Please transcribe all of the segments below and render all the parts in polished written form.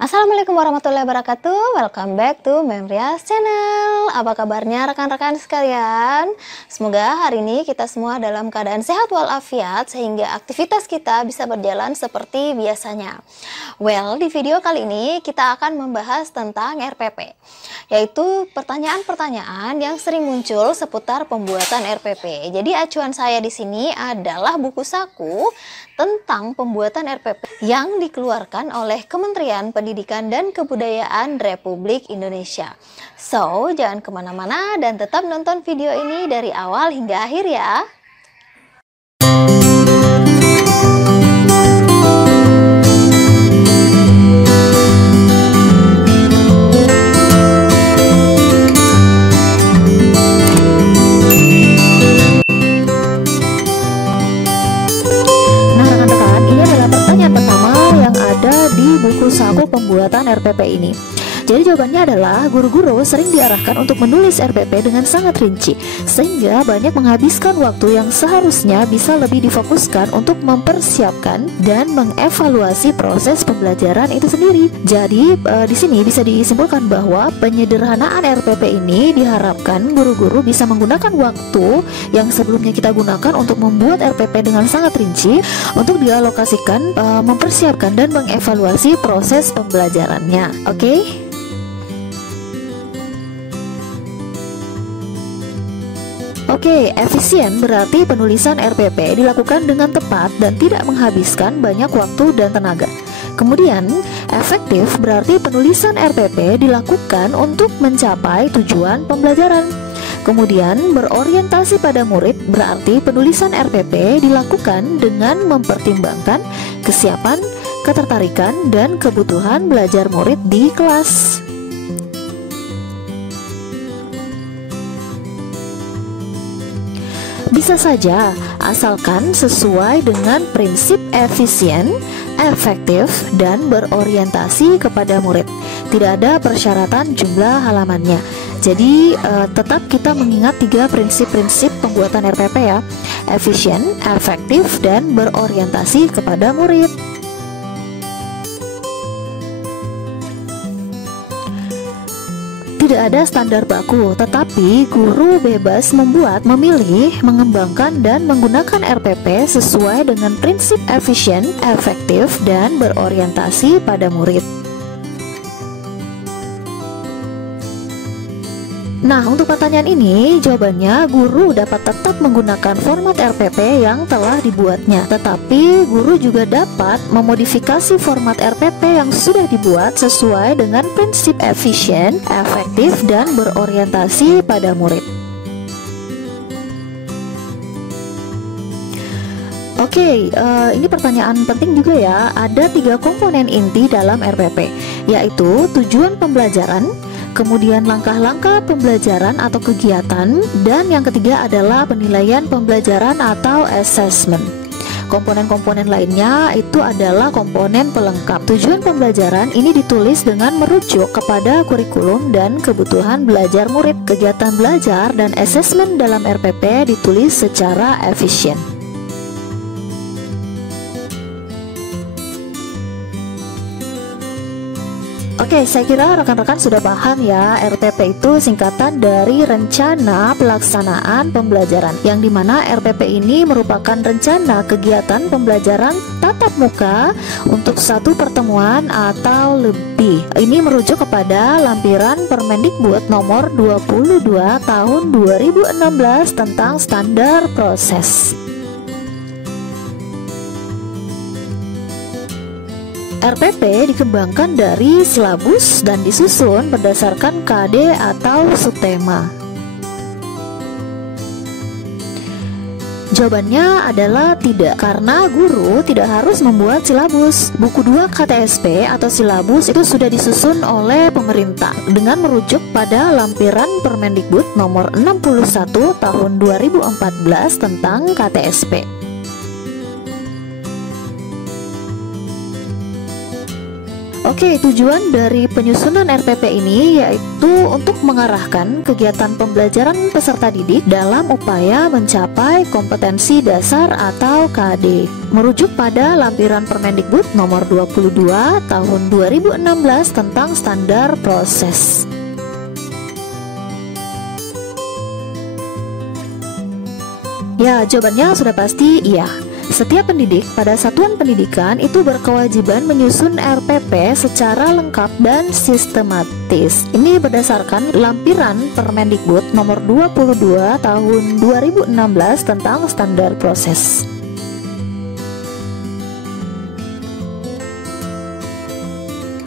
Assalamualaikum warahmatullahi wabarakatuh. Welcome back to Memrias Channel. Apa kabarnya rekan-rekan sekalian? Semoga hari ini kita semua dalam keadaan sehat walafiat sehingga aktivitas kita bisa berjalan seperti biasanya. Well, di video kali ini kita akan membahas tentang RPP, yaitu pertanyaan-pertanyaan yang sering muncul seputar pembuatan RPP. Jadi acuan saya di sini adalah buku saku tentang pembuatan RPP yang dikeluarkan oleh Kementerian Pendidikan dan Kebudayaan Republik Indonesia. So, jangan kemana-mana dan tetap nonton video ini dari awal hingga akhir ya. Buku saku pembuatan RPP ini. Jadi jawabannya adalah guru-guru sering diarahkan untuk menulis RPP dengan sangat rinci, sehingga banyak menghabiskan waktu yang seharusnya bisa lebih difokuskan untuk mempersiapkan dan mengevaluasi proses pembelajaran itu sendiri. Jadi di sini bisa disimpulkan bahwa penyederhanaan RPP ini diharapkan guru-guru bisa menggunakan waktu yang sebelumnya kita gunakan untuk membuat RPP dengan sangat rinci untuk dialokasikan mempersiapkan dan mengevaluasi proses pembelajarannya. Oke? Oke, efisien berarti penulisan RPP dilakukan dengan tepat dan tidak menghabiskan banyak waktu dan tenaga. Kemudian, efektif berarti penulisan RPP dilakukan untuk mencapai tujuan pembelajaran. Kemudian, berorientasi pada murid berarti penulisan RPP dilakukan dengan mempertimbangkan kesiapan, ketertarikan, dan kebutuhan belajar murid di kelas. Bisa saja, asalkan sesuai dengan prinsip efisien, efektif, dan berorientasi kepada murid. Tidak ada persyaratan jumlah halamannya. Jadi tetap kita mengingat 3 prinsip-prinsip pembuatan RPP ya: efisien, efektif, dan berorientasi kepada murid. Tidak ada standar baku, tetapi guru bebas membuat, memilih, mengembangkan, dan menggunakan RPP sesuai dengan prinsip efisien, efektif, dan berorientasi pada murid. Nah, untuk pertanyaan ini, jawabannya guru dapat tetap menggunakan format RPP yang telah dibuatnya. Tetapi, guru juga dapat memodifikasi format RPP yang sudah dibuat sesuai dengan prinsip efisien, efektif, dan berorientasi pada murid. Oke, ini pertanyaan penting juga ya. Ada 3 komponen inti dalam RPP, yaitu tujuan pembelajaran, kemudian langkah-langkah pembelajaran atau kegiatan, dan yang ketiga adalah penilaian pembelajaran atau assessment. Komponen-komponen lainnya itu adalah komponen pelengkap. Tujuan pembelajaran ini ditulis dengan merujuk kepada kurikulum dan kebutuhan belajar murid. Kegiatan belajar dan assessment dalam RPP ditulis secara efisien. Oke, saya kira rekan-rekan sudah paham ya, RPP itu singkatan dari Rencana Pelaksanaan Pembelajaran, yang dimana RPP ini merupakan rencana kegiatan pembelajaran tatap muka untuk 1 pertemuan atau lebih. Ini merujuk kepada lampiran Permendikbud nomor 22 tahun 2016 tentang standar proses. RPP dikembangkan dari silabus dan disusun berdasarkan KD atau subtema. Jawabannya adalah tidak, karena guru tidak harus membuat silabus. Buku 2 KTSP atau silabus itu sudah disusun oleh pemerintah dengan merujuk pada lampiran Permendikbud nomor 61 tahun 2014 tentang KTSP. Oke, tujuan dari penyusunan RPP ini yaitu untuk mengarahkan kegiatan pembelajaran peserta didik dalam upaya mencapai kompetensi dasar atau KD. Merujuk pada lampiran Permendikbud nomor 22 tahun 2016 tentang standar proses. Ya, jawabannya sudah pasti iya. Setiap pendidik pada satuan pendidikan itu berkewajiban menyusun RPP secara lengkap dan sistematis. Ini berdasarkan lampiran Permendikbud nomor 22 tahun 2016 tentang standar proses.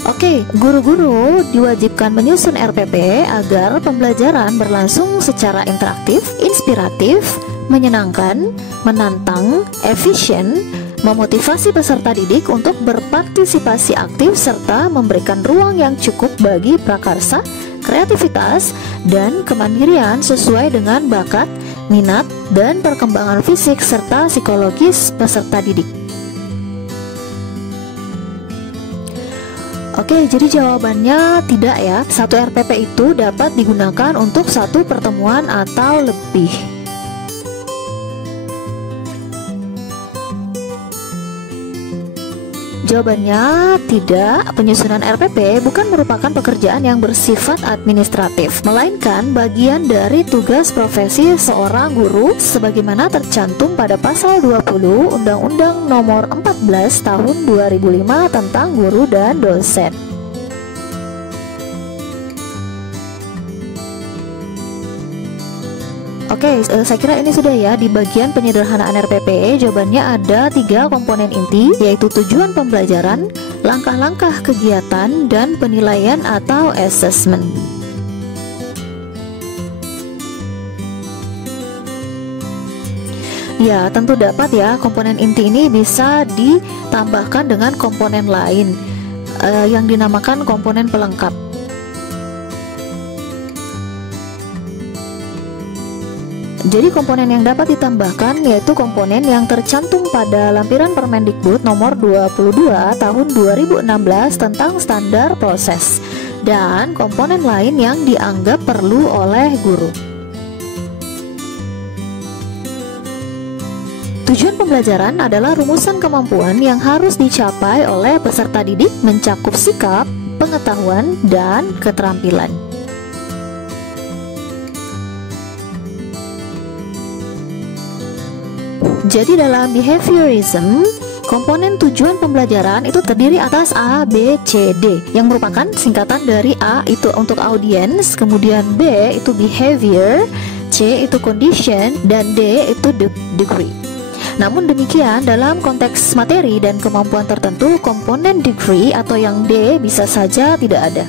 Oke, guru-guru diwajibkan menyusun RPP agar pembelajaran berlangsung secara interaktif, inspiratif, menyenangkan, menantang, efisien, memotivasi peserta didik untuk berpartisipasi aktif serta memberikan ruang yang cukup bagi prakarsa, kreativitas, dan kemandirian sesuai dengan bakat, minat, dan perkembangan fisik serta psikologis peserta didik. Oke, jadi jawabannya tidak ya. Satu RPP itu dapat digunakan untuk satu pertemuan atau lebih. Jawabannya tidak, penyusunan RPP bukan merupakan pekerjaan yang bersifat administratif, melainkan bagian dari tugas profesi seorang guru sebagaimana tercantum pada pasal 20 Undang-Undang Nomor 14 Tahun 2005 tentang guru dan dosen. Oke, saya kira ini sudah ya. Di bagian penyederhanaan RPP, jawabannya ada 3 komponen inti, yaitu tujuan pembelajaran, langkah-langkah kegiatan, dan penilaian atau assessment. Ya, tentu dapat ya. Komponen inti ini bisa ditambahkan dengan komponen lain yang dinamakan komponen pelengkap. Jadi komponen yang dapat ditambahkan yaitu komponen yang tercantum pada lampiran Permendikbud nomor 22 tahun 2016 tentang standar proses, dan komponen lain yang dianggap perlu oleh guru. Tujuan pembelajaran adalah rumusan kemampuan yang harus dicapai oleh peserta didik mencakup sikap, pengetahuan, dan keterampilan. Jadi dalam behaviorism, komponen tujuan pembelajaran itu terdiri atas A, B, C, D, yang merupakan singkatan dari A itu untuk audience, kemudian B itu behavior, C itu condition, dan D itu degree. Namun demikian, dalam konteks materi dan kemampuan tertentu, komponen degree atau yang D bisa saja tidak ada.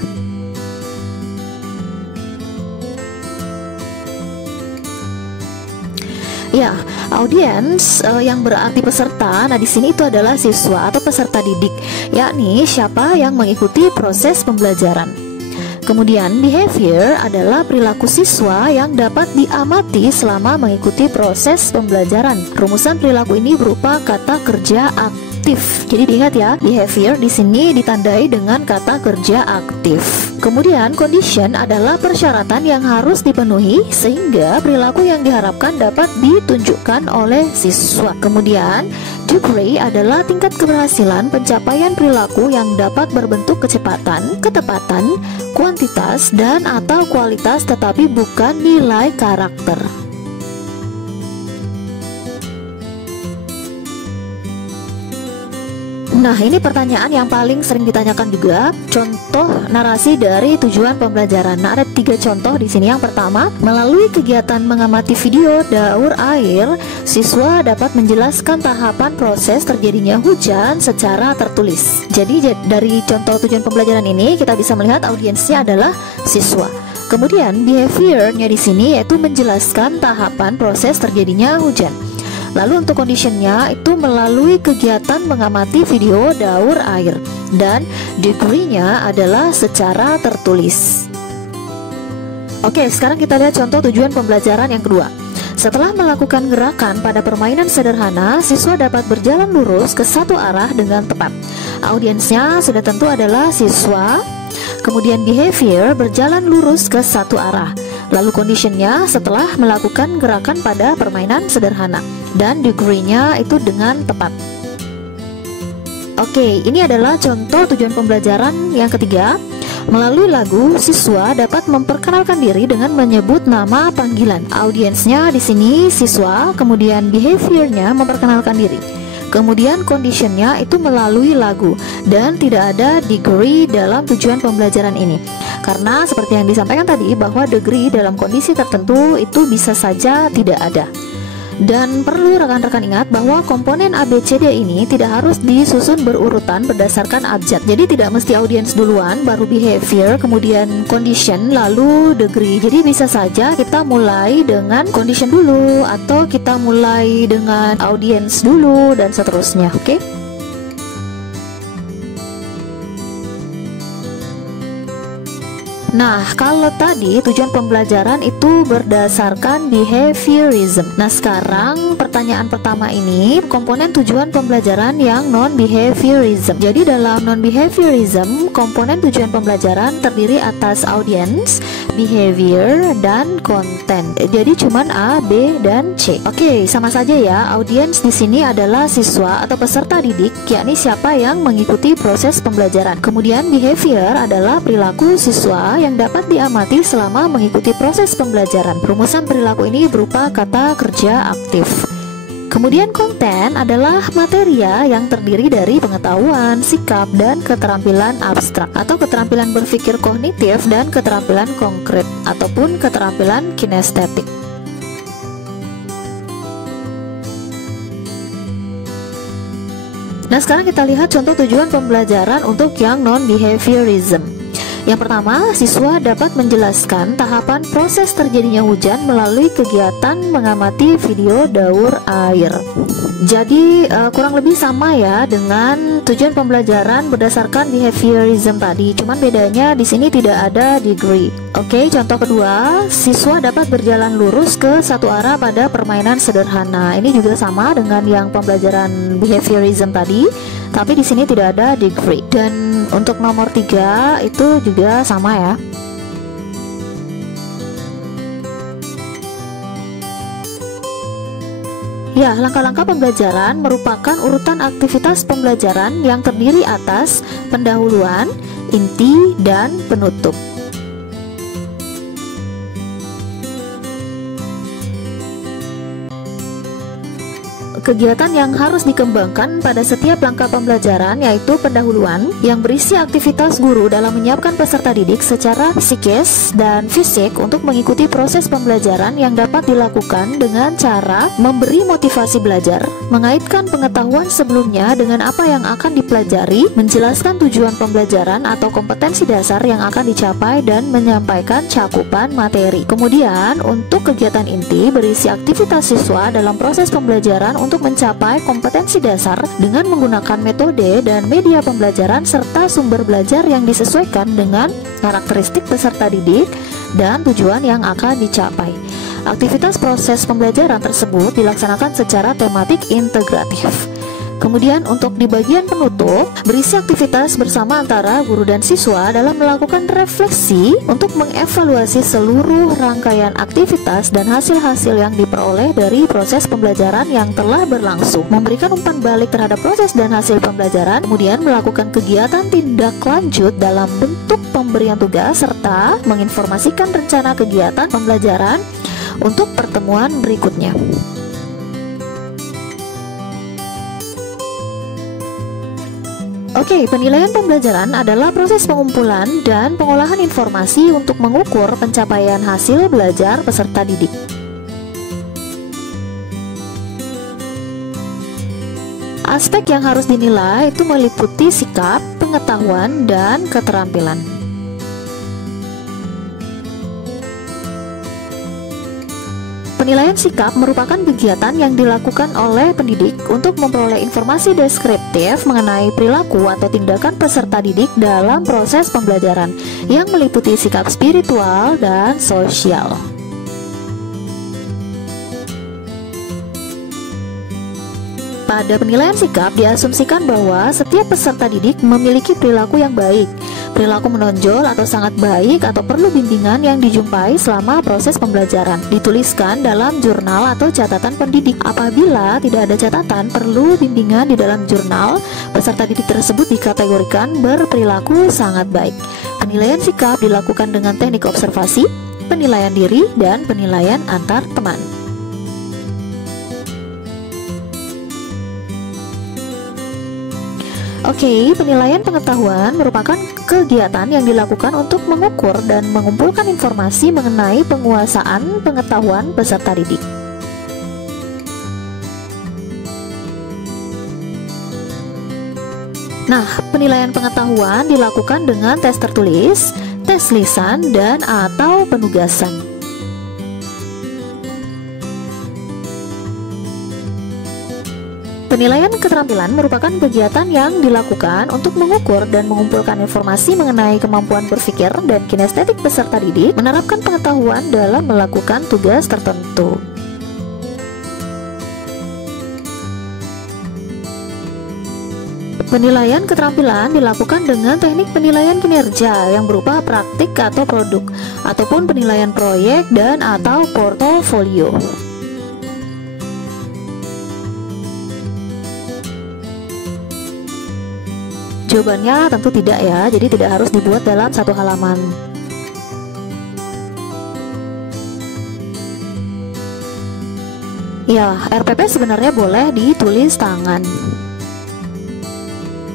Ya, audiens yang berarti peserta. Nah, di sini itu adalah siswa atau peserta didik, yakni siapa yang mengikuti proses pembelajaran. Kemudian behavior adalah perilaku siswa yang dapat diamati selama mengikuti proses pembelajaran. Rumusan perilaku ini berupa kata kerja aktif. Jadi diingat ya, behavior di sini ditandai dengan kata kerja aktif. Kemudian condition adalah persyaratan yang harus dipenuhi sehingga perilaku yang diharapkan dapat ditunjukkan oleh siswa. Kemudian degree adalah tingkat keberhasilan pencapaian perilaku yang dapat berbentuk kecepatan, ketepatan, kuantitas, dan atau kualitas tetapi bukan nilai karakter. Nah, ini pertanyaan yang paling sering ditanyakan juga, contoh narasi dari tujuan pembelajaran. Nah, ada 3 contoh di sini. Yang pertama, melalui kegiatan mengamati video daur air, siswa dapat menjelaskan tahapan proses terjadinya hujan secara tertulis. Jadi dari contoh tujuan pembelajaran ini kita bisa melihat audiensnya adalah siswa. Kemudian behaviornya di sini yaitu menjelaskan tahapan proses terjadinya hujan. Lalu untuk conditionnya itu melalui kegiatan mengamati video daur air, dan degree-nya adalah secara tertulis. Oke, sekarang kita lihat contoh tujuan pembelajaran yang kedua. Setelah melakukan gerakan pada permainan sederhana, siswa dapat berjalan lurus ke satu arah dengan tepat. Audiensnya sudah tentu adalah siswa. Kemudian behavior berjalan lurus ke satu arah. Lalu conditionnya setelah melakukan gerakan pada permainan sederhana. Dan degree-nya itu dengan tepat. Oke, ini adalah contoh tujuan pembelajaran yang ketiga. Melalui lagu, siswa dapat memperkenalkan diri dengan menyebut nama panggilan. Audiensnya di sini siswa, kemudian behaviornya memperkenalkan diri. Kemudian conditionnya itu melalui lagu, dan tidak ada degree dalam tujuan pembelajaran ini. Karena seperti yang disampaikan tadi, bahwa degree dalam kondisi tertentu itu bisa saja tidak ada. Dan perlu rekan-rekan ingat bahwa komponen ABCD ini tidak harus disusun berurutan berdasarkan abjad. Jadi tidak mesti audience duluan, baru behavior, kemudian condition, lalu degree. Jadi bisa saja kita mulai dengan condition dulu, atau kita mulai dengan audience dulu, dan seterusnya. Oke? Nah, kalau tadi tujuan pembelajaran itu berdasarkan behaviorism. Nah, sekarang pertanyaan pertama ini komponen tujuan pembelajaran yang non-behaviorism. Jadi dalam non-behaviorism, komponen tujuan pembelajaran terdiri atas audience, behavior, dan content. Jadi cuman A, B, dan C. Oke, sama saja ya. Audience di sini adalah siswa atau peserta didik, yakni siapa yang mengikuti proses pembelajaran. Kemudian behavior adalah perilaku siswa yang dapat diamati selama mengikuti proses pembelajaran. Rumusan perilaku ini berupa kata kerja aktif. Kemudian konten adalah materia yang terdiri dari pengetahuan, sikap, dan keterampilan abstrak atau keterampilan berpikir kognitif dan keterampilan konkret ataupun keterampilan kinestetik. Nah, sekarang kita lihat contoh tujuan pembelajaran untuk yang non-behaviorism. Yang pertama, siswa dapat menjelaskan tahapan proses terjadinya hujan melalui kegiatan mengamati video daur air. Jadi kurang lebih sama ya dengan tujuan pembelajaran berdasarkan behaviorism tadi, cuman bedanya di sini tidak ada degree. Oke, contoh kedua, siswa dapat berjalan lurus ke satu arah pada permainan sederhana. Ini juga sama dengan yang pembelajaran behaviorism tadi, tapi di sini tidak ada degree. Dan untuk nomor 3 itu juga sama ya. Ya, langkah-langkah pembelajaran merupakan urutan aktivitas pembelajaran yang terdiri atas pendahuluan, inti, dan penutup. Kegiatan yang harus dikembangkan pada setiap langkah pembelajaran yaitu pendahuluan yang berisi aktivitas guru dalam menyiapkan peserta didik secara psikis dan fisik untuk mengikuti proses pembelajaran yang dapat dilakukan dengan cara memberi motivasi belajar, mengaitkan pengetahuan sebelumnya dengan apa yang akan dipelajari, menjelaskan tujuan pembelajaran atau kompetensi dasar yang akan dicapai, dan menyampaikan cakupan materi. Kemudian untuk kegiatan inti berisi aktivitas siswa dalam proses pembelajaran untuk mencapai kompetensi dasar dengan menggunakan metode dan media pembelajaran serta sumber belajar yang disesuaikan dengan karakteristik peserta didik dan tujuan yang akan dicapai. Aktivitas proses pembelajaran tersebut dilaksanakan secara tematik integratif. Kemudian untuk di bagian penutup berisi aktivitas bersama antara guru dan siswa dalam melakukan refleksi untuk mengevaluasi seluruh rangkaian aktivitas dan hasil-hasil yang diperoleh dari proses pembelajaran yang telah berlangsung, memberikan umpan balik terhadap proses dan hasil pembelajaran, kemudian melakukan kegiatan tindak lanjut dalam bentuk pemberian tugas serta menginformasikan rencana kegiatan pembelajaran untuk pertemuan berikutnya. Oke, penilaian pembelajaran adalah proses pengumpulan dan pengolahan informasi untuk mengukur pencapaian hasil belajar peserta didik. Aspek yang harus dinilai itu meliputi sikap, pengetahuan, dan keterampilan. Penilaian sikap merupakan kegiatan yang dilakukan oleh pendidik untuk memperoleh informasi deskriptif mengenai perilaku atau tindakan peserta didik dalam proses pembelajaran yang meliputi sikap spiritual dan sosial. Pada penilaian sikap, diasumsikan bahwa setiap peserta didik memiliki perilaku yang baik, perilaku menonjol atau sangat baik, atau perlu bimbingan yang dijumpai selama proses pembelajaran. Dituliskan dalam jurnal atau catatan pendidik. Apabila tidak ada catatan perlu bimbingan di dalam jurnal, peserta didik tersebut dikategorikan berperilaku sangat baik. Penilaian sikap dilakukan dengan teknik observasi, penilaian diri, dan penilaian antar teman. Oke, penilaian pengetahuan merupakan kegiatan yang dilakukan untuk mengukur dan mengumpulkan informasi mengenai penguasaan pengetahuan peserta didik. Nah, penilaian pengetahuan dilakukan dengan tes tertulis, tes lisan, dan atau penugasan. Penilaian keterampilan merupakan kegiatan yang dilakukan untuk mengukur dan mengumpulkan informasi mengenai kemampuan berpikir dan kinestetik peserta didik, menerapkan pengetahuan dalam melakukan tugas tertentu. Penilaian keterampilan dilakukan dengan teknik penilaian kinerja yang berupa praktik atau produk, ataupun penilaian proyek dan atau portofolio. Jawabannya tentu tidak ya, jadi tidak harus dibuat dalam satu halaman. Ya, RPP sebenarnya boleh ditulis tangan.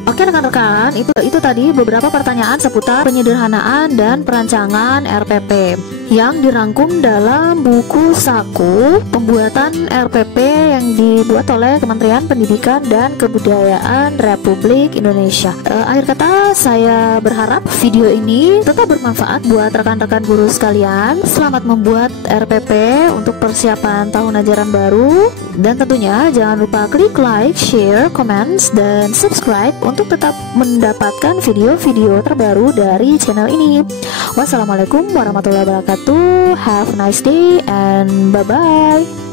Oke rekan-rekan, itu tadi beberapa pertanyaan seputar penyederhanaan dan perancangan RPP yang dirangkum dalam buku saku pembuatan RPP yang dibuat oleh Kementerian Pendidikan dan Kebudayaan Republik Indonesia. Akhir kata, saya berharap video ini tetap bermanfaat buat rekan-rekan guru sekalian. Selamat membuat RPP untuk persiapan tahun ajaran baru, dan tentunya jangan lupa klik like, share, comments, dan subscribe untuk tetap mendapatkan video-video terbaru dari channel ini. Wassalamualaikum warahmatullahi wabarakatuh. Have a nice day and bye-bye.